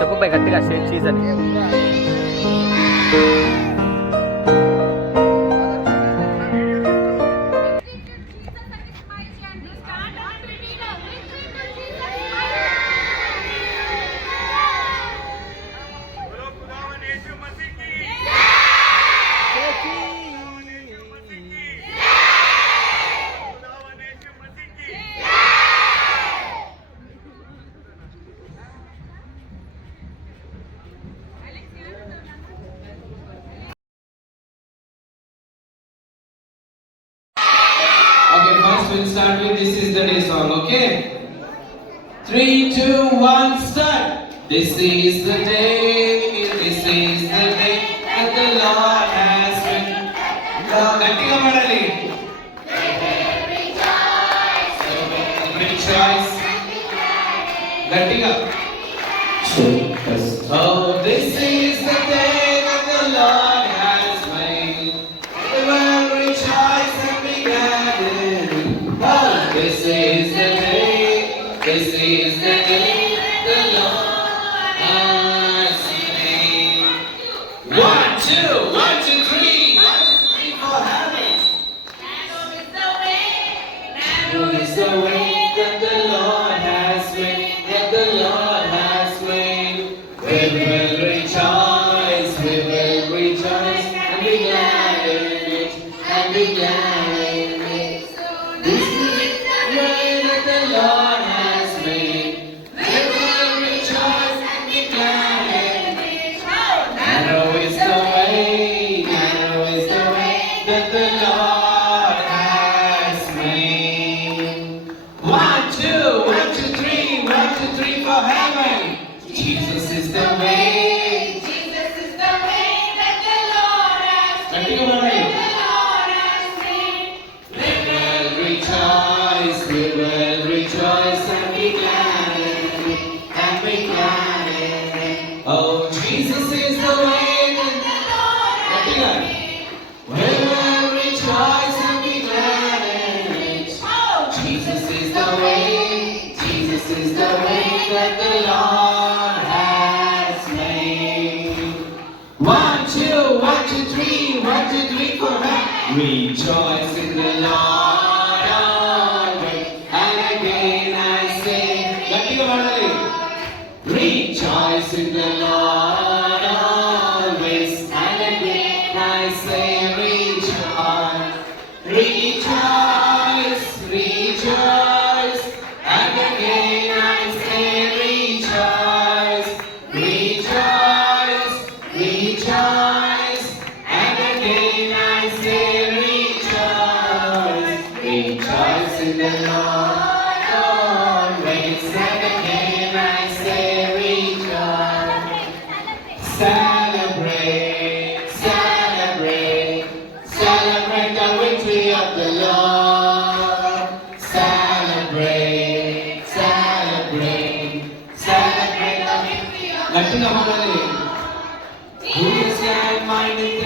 చెప్పు పై గట్టిగా చీజ్ అని. We'll start with This Is the Day song, okay? 3, 2, 1, start! This is the day that the Lord has made. గట్టిగా పాడాలి. Rejoice. గట్టిగా. Oh, this is the day that the Lord has made. We will rejoice and be glad in it. Oh, this is the day the Lord has made. 1, 2, 1, 2, 3, 1, 2, 3 for heaven. Narrow is the way that the Lord has made, that the Lord has made. We will rejoice and be glad in it, and be glad in it. This is the way that the Lord has made. We will rejoice and be glad in it. Narrow is the way that the Lord has made. 1, 2, 1, 2, 3, 1, 2, 3 for heaven. Jesus is the way. that the Lord has Gattiga paadali. made. We will rejoice and be glad in it, and be glad in it. Oh, Jesus is the way that the Lord has made. We will rejoice and be glad in it. Oh, Jesus is the way that the Lord has made. 1, 2, 1, 2, 3, 1, 2, 3 for that. Rejoice in the Lord always, and again I say, gattiga paadali. Rejoice in the Lord always, and again I say, rejoice, rejoice, and again I say, rejoice, and again I say, rejoice in the Lord always, and again I say, rejoice. Celebrate the victory of the Lord. Celebrate the victory of the Lord. Who is like-minded